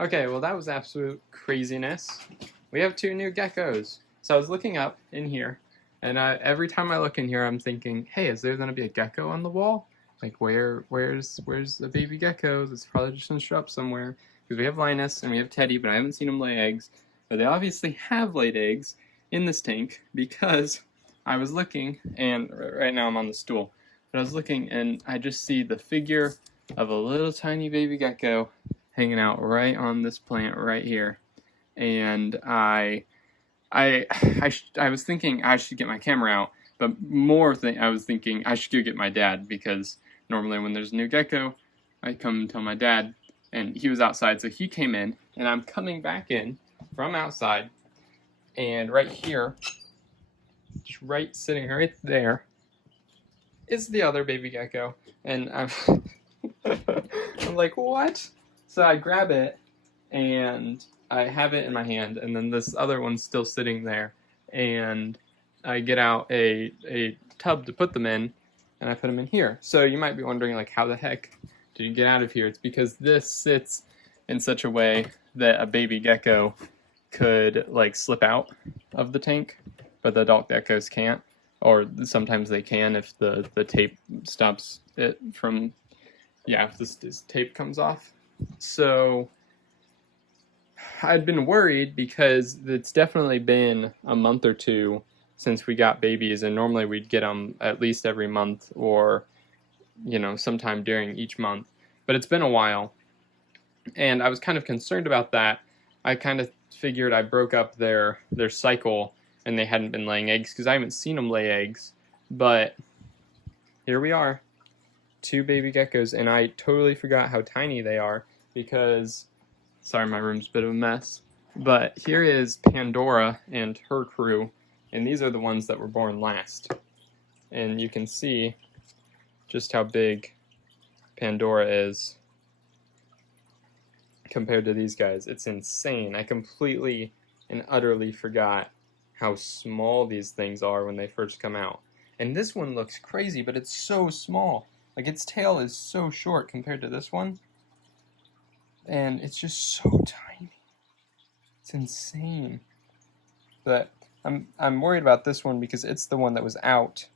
Okay, well that was absolute craziness. We have two new geckos. So I was looking up in here, and every time I look in here, I'm thinking, hey, is there gonna be a gecko on the wall? Like where's the baby geckos? It's probably just gonna show up somewhere. Because we have Linus and we have Teddy, but I haven't seen them lay eggs. But they obviously have laid eggs in this tank because I was looking, and right now I'm on the stool. But I was looking and I just see the figure of a little tiny baby gecko hanging out right on this plant right here, and I was thinking I should get my camera out, but I was thinking I should go get my dad, because normally when there's a new gecko, I come and tell my dad, and he was outside, so he came in, and I'm coming back in from outside, and right here, just right sitting right there, is the other baby gecko, and I'm I'm like, what? So I grab it, and I have it in my hand, and then this other one's still sitting there, and I get out a tub to put them in, and I put them in here. So you might be wondering, like, how the heck did you get out of here? It's because this sits in such a way that a baby gecko could, like, slip out of the tank, but the adult geckos can't, or sometimes they can if the tape stops it from, yeah, if this tape comes off. So I'd been worried because it's definitely been a month or two since we got babies, and normally we'd get them at least every month, or, you know, sometime during each month. But it's been a while, and I was kind of concerned about that. I kind of figured I broke up their cycle and they hadn't been laying eggs, because I haven't seen them lay eggs. But here we are, two baby geckos, and I totally forgot how tiny they are, because, sorry, my room's a bit of a mess, but here is Pandora and her crew, and these are the ones that were born last. And you can see just how big Pandora is compared to these guys. It's insane. I completely and utterly forgot how small these things are when they first come out. And this one looks crazy, but it's so small. Like, its tail is so short compared to this one. And it's just so tiny. It's insane. But I'm worried about this one because it's the one that was out,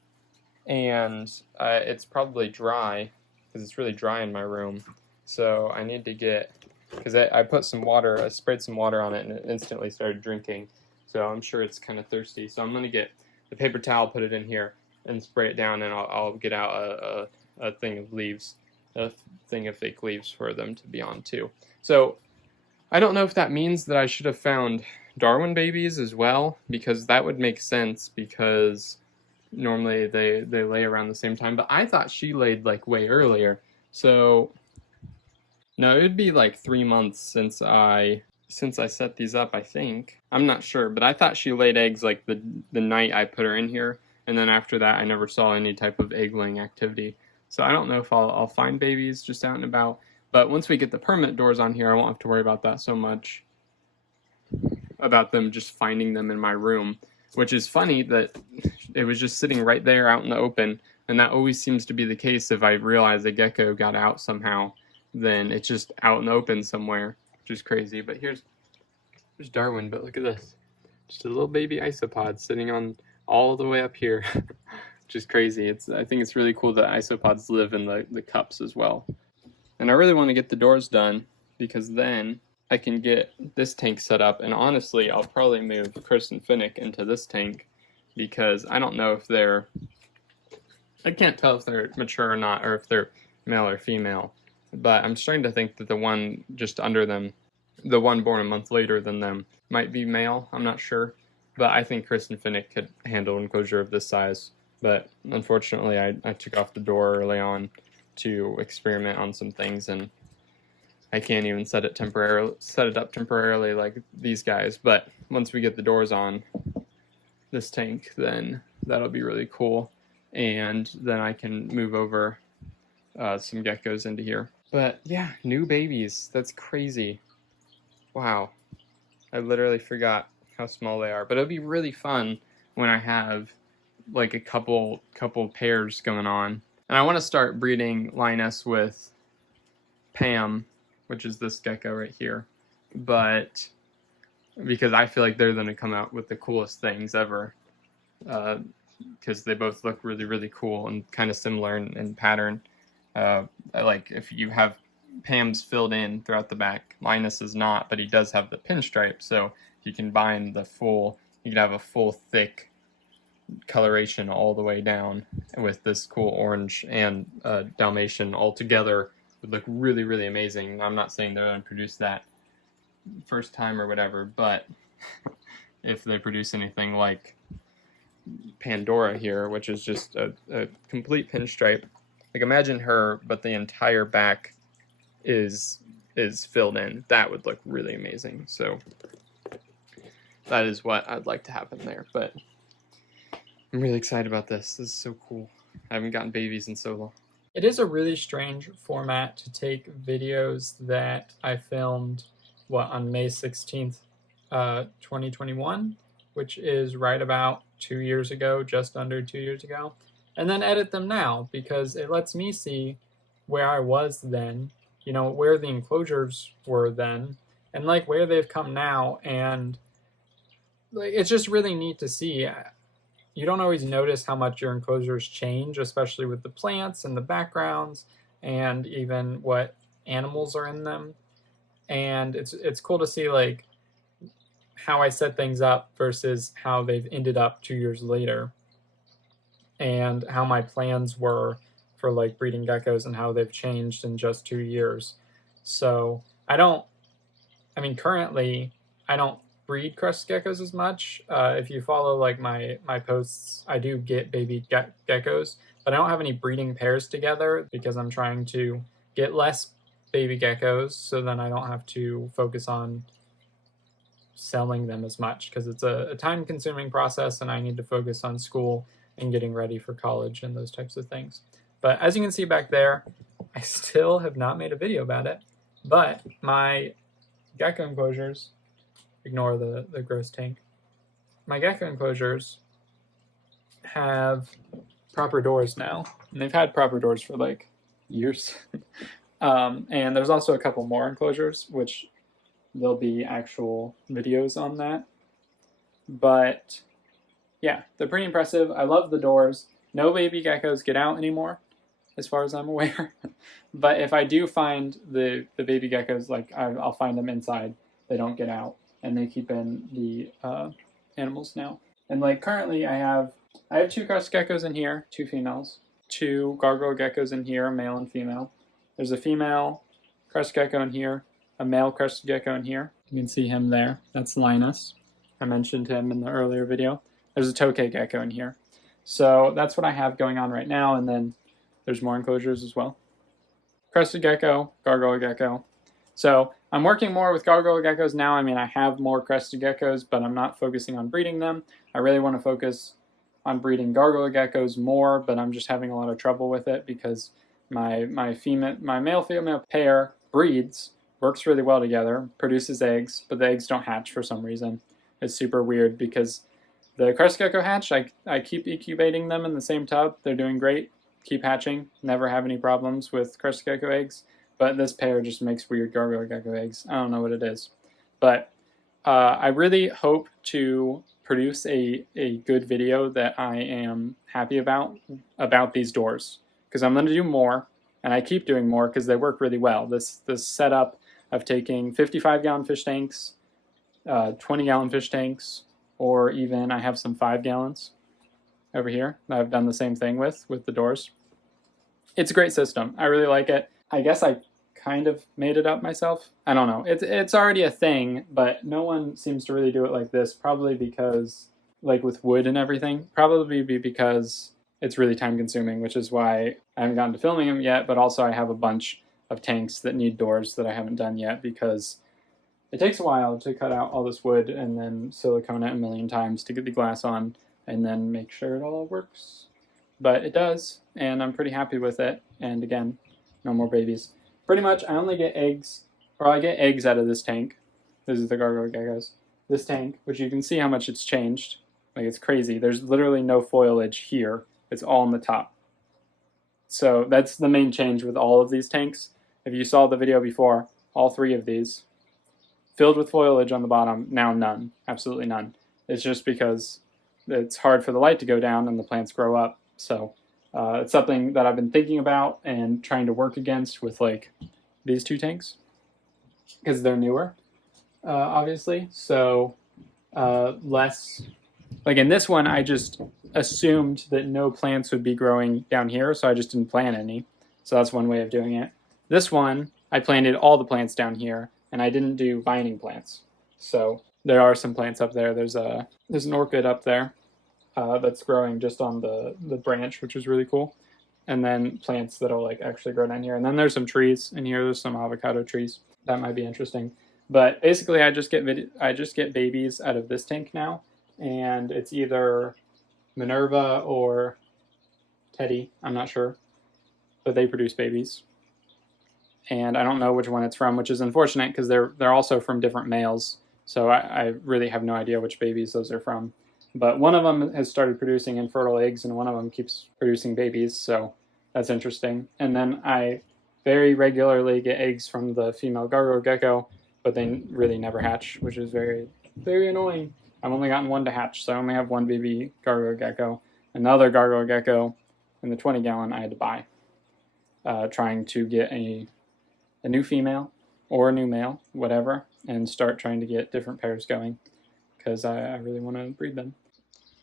and it's probably dry, because it's really dry in my room. So I need to get, because I put some water, I sprayed some water on it, and it instantly started drinking. So I'm sure it's kind of thirsty. So I'm going to get the paper towel, put it in here, and spray it down, and I'll get out a thing of leaves, a thing of fake leaves for them to be on too. So I don't know if that means that I should have found Darwin babies as well, because that would make sense, because normally they lay around the same time, but I thought she laid like way earlier. So no, it would be like 3 months since I set these up, I think. I'm not sure, but I thought she laid eggs like the night I put her in here, and then after that I never saw any type of egg laying activity. So I don't know if I'll find babies just out and about, but once we get the permanent doors on here, I won't have to worry about that so much, about them just finding them in my room, which is funny that it was just sitting right there out in the open, and that always seems to be the case. If I realize a gecko got out somehow, then it's just out in the open somewhere, which is crazy. But here's Darwin, but look at this. Just a little baby isopod sitting on all the way up here, which is crazy. I think it's really cool that isopods live in the cups as well. And I really want to get the doors done, because then I can get this tank set up, and honestly, I'll probably move Chris and Finnick into this tank, because I don't know if I can't tell if they're mature or not, or if they're male or female, but I'm starting to think that the one just under them, the one born a month later than them, might be male. I'm not sure, but I think Chris and Finnick could handle an enclosure of this size, but unfortunately I took off the door early on to experiment on some things, and I can't even set it up temporarily like these guys. But once we get the doors on this tank, then that'll be really cool, and then I can move over some geckos into here. But yeah, new babies. That's crazy. Wow, I literally forgot how small they are. But it'll be really fun when I have like a couple pairs going on. And I want to start breeding Linus with Pam, which is this gecko right here. but because I feel like they're going to come out with the coolest things ever, because they both look really, really cool and kind of similar in pattern. Like if you have Pam's filled in throughout the back, Linus is not, but he does have the pinstripe, so you can bind the full, you can have a full thick coloration all the way down with this cool orange and Dalmatian all together would look really, really amazing. I'm not saying they're going to produce that first time or whatever, but if they produce anything like Pandora here, which is just a complete pinstripe, like imagine her, but the entire back is filled in. That would look really amazing. So that is what I'd like to happen there. But I'm really excited about this. This is so cool. I haven't gotten babies in so long. It is a really strange format to take videos that I filmed, on May 16th, 2021, which is right about 2 years ago, just under 2 years ago, and then edit them now, because it lets me see where I was then, where the enclosures were then, and like where they've come now, and like it's just really neat to see. You don't always notice how much your enclosures change, especially with the plants and the backgrounds and even what animals are in them. And it's cool to see like how I set things up versus how they've ended up 2 years later, and how my plans were for like breeding geckos and how they've changed in just 2 years. So currently I don't breed crested geckos as much. If you follow like my posts, I do get baby geckos, but I don't have any breeding pairs together because I'm trying to get less baby geckos so then I don't have to focus on selling them as much, because it's a time-consuming process and I need to focus on school and getting ready for college and those types of things. But as you can see back there, I still have not made a video about it, but my gecko enclosures, ignore the gross tank, my gecko enclosures have proper doors now, and they've had proper doors for like years. And there's also a couple more enclosures, which there'll be actual videos on that. But yeah, they're pretty impressive. I love the doors. No baby geckos get out anymore, as far as I'm aware. But if I do find the baby geckos, like I'll find them inside. They don't get out, and they keep in the animals now. And like currently I have 2 crested geckos in here, 2 females, 2 gargoyle geckos in here, male and female. There's a female crested gecko in here, a male crested gecko in here. You can see him there. That's Linus. I mentioned him in the earlier video. There's a tokay gecko in here. So that's what I have going on right now, and then there's more enclosures as well. Crested gecko, gargoyle gecko. So I'm working more with gargoyle geckos now. I have more crested geckos, but I'm not focusing on breeding them. I really want to focus on breeding gargoyle geckos more, but I'm just having a lot of trouble with it because my male-female pair breeds, works really well together, produces eggs, but the eggs don't hatch for some reason. It's super weird because the crested gecko hatch, I keep incubating them in the same tub. They're doing great, keep hatching, never have any problems with crested gecko eggs. But this pair just makes weird gargoyle gecko eggs. I don't know what it is. But I really hope to produce a good video that I am happy about these doors, because I'm going to do more, and I keep doing more because they work really well. This setup of taking 55-gallon fish tanks, 20-gallon fish tanks, or even I have some 5 gallons over here that I've done the same thing with the doors. It's a great system. I really like it. I guess I kind of made it up myself. I don't know. It's already a thing, but no one seems to really do it like this, probably because, like with wood and everything, probably because it's really time consuming, which is why I haven't gotten to filming them yet, but also I have a bunch of tanks that need doors that I haven't done yet because it takes a while to cut out all this wood and then silicone it a million times to get the glass on and then make sure it all works. But it does, and I'm pretty happy with it. And again, no more babies. Pretty much I only get eggs, or I get eggs out of this tank. This is the gargoyle geckos. This tank, which you can see how much it's changed. Like, it's crazy. There's literally no foliage here. It's all on the top. So that's the main change with all of these tanks. If you saw the video before, all 3 of these, filled with foliage on the bottom. Now none, absolutely none. It's just because it's hard for the light to go down and the plants grow up. So it's something that I've been thinking about and trying to work against with like these two tanks because they're newer, obviously. So less, like in this one, I just assumed that no plants would be growing down here, so I just didn't plant any. So that's one way of doing it. This one, I planted all the plants down here, and I didn't do vining plants. So there are some plants up there. There's an orchid up there that's growing just on the branch, which is really cool. And then plants that'll like actually grow down here. And then there's some trees in here. There's some avocado trees. That might be interesting. But basically, I just get babies out of this tank now, and it's either Minerva or Teddy. I'm not sure, but they produce babies, and I don't know which one it's from, which is unfortunate because they're also from different males. So I really have no idea which babies those are from. But one of them has started producing infertile eggs, and one of them keeps producing babies. So that's interesting. And then I very regularly get eggs from the female gargoyle gecko, but they really never hatch, which is very, very annoying. I've only gotten one to hatch, so I only have one baby gargoyle gecko. Another gargoyle gecko in the 20-gallon I had to buy, trying to get a new female or a new male, whatever, and start trying to get different pairs going because I really want to breed them.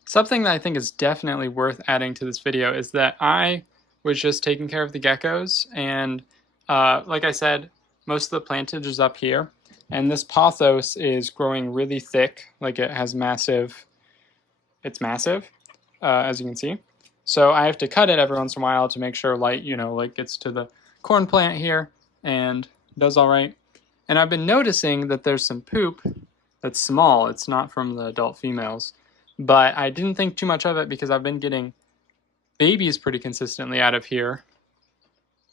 Something that I think is definitely worth adding to this video is that I was just taking care of the geckos, and like I said, most of the plantage is up here, and this pothos is growing really thick, like it's massive, as you can see. So I have to cut it every once in a while to make sure light, like gets to the corn plant here and does all right. And I've been noticing that there's some poop that's small. It's not from the adult females, but I didn't think too much of it because I've been getting babies pretty consistently out of here.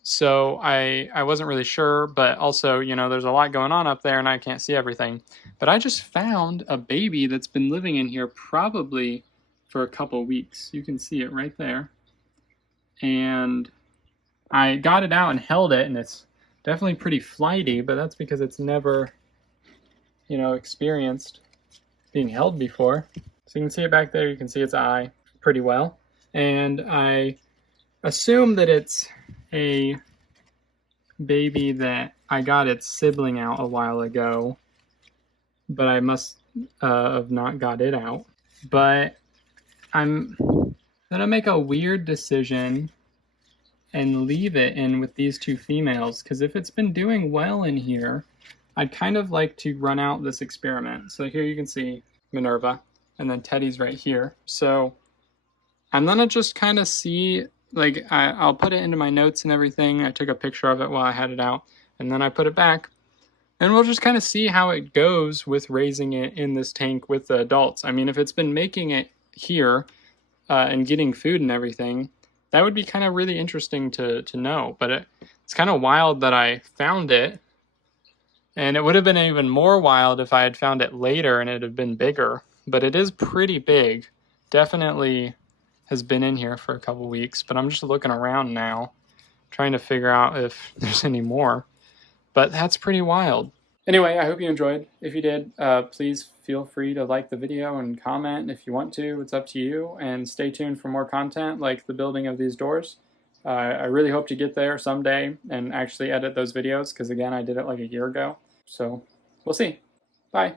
So I wasn't really sure, but also, there's a lot going on up there and I can't see everything. But I just found a baby that's been living in here probably for a couple weeks. You can see it right there. And I got it out and held it, and it's definitely pretty flighty, but that's because it's never, experienced being held before. So you can see it back there. You can see its eye pretty well. And I assume that it's a baby that I got its sibling out a while ago, but I must have not got it out. But I'm gonna make a weird decision and leave it in with these two females, because if it's been doing well in here, I'd kind of like to run out this experiment. So here you can see Minerva, and then Teddy's right here. So I'm gonna just kind of see, like I'll put it into my notes and everything. I took a picture of it while I had it out, and then I put it back. And we'll just kind of see how it goes with raising it in this tank with the adults. I mean, if it's been making it here and getting food and everything, that would be kind of really interesting to know. But it's kind of wild that I found it. And it would have been even more wild if I had found it later and it had been bigger. But it is pretty big. Definitely has been in here for a couple weeks. But I'm just looking around now, trying to figure out if there's any more. But that's pretty wild. Anyway, I hope you enjoyed. If you did, please feel free to like the video and comment if you want to. It's up to you. And stay tuned for more content like the building of these doors. I really hope to get there someday and actually edit those videos because, again, I did it like a year ago. So we'll see. Bye.